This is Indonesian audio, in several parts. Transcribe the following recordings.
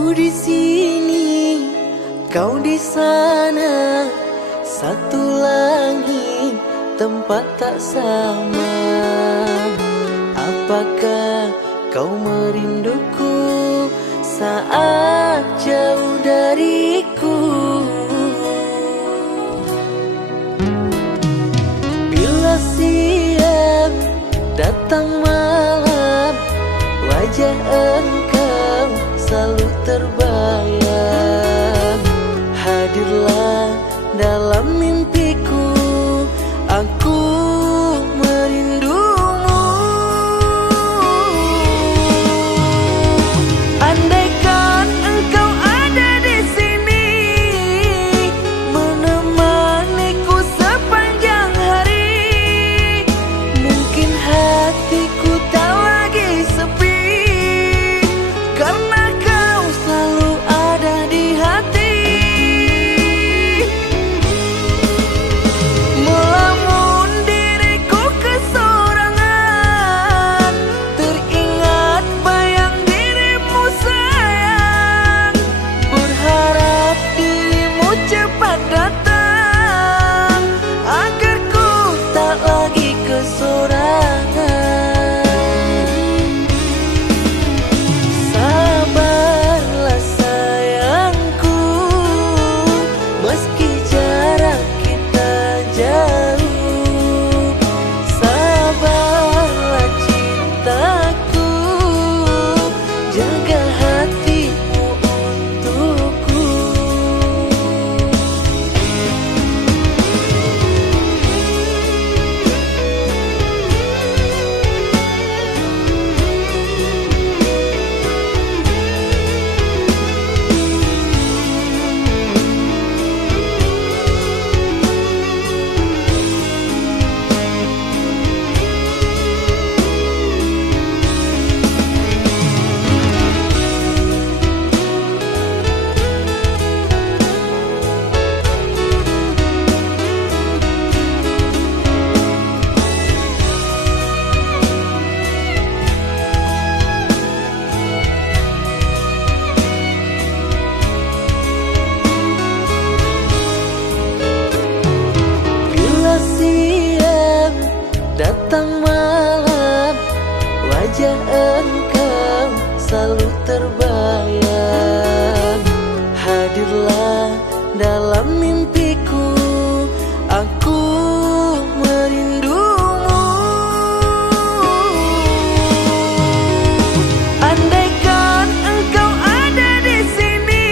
Aku di sini, kau di sana, satu langit, tempat tak sama. Apakah kau merinduku saat jauh dariku? Bila siang datang malam, wajah engkau selalu terbayang. Hadirlah dalam mimpiku, aku merindumu. Andaikan engkau ada di sini, menemaniku sepanjang hari, mungkin hatiku tak lagi sepi, karena kau selalu ada di hati. Melamun diriku kesorangan, teringat bayang dirimu sayang, berharap dirimu cepat datang, agar ku tak lagi kesorangan. Sabarlah sayangku, meski jarak kita jauh. Sabarlah cintaku, jaga hatimu untukku. Bila siang datang malam, wajah engkau selalu terbayang. Hadirlah dalam mimpiku, aku merindumu. Andaikan engkau ada di sini,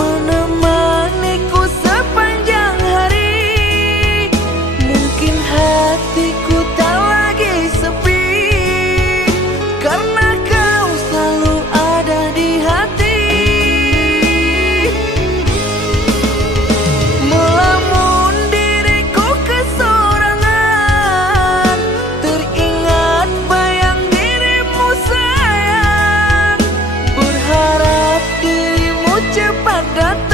menemaniku sepanjang hari, mungkin hatiku tak lagi sepi, karena kau selalu ada di hati. Melamun diriku kesorangan, teringat bayang dirimu sayang, berharap dirimu cepat datang,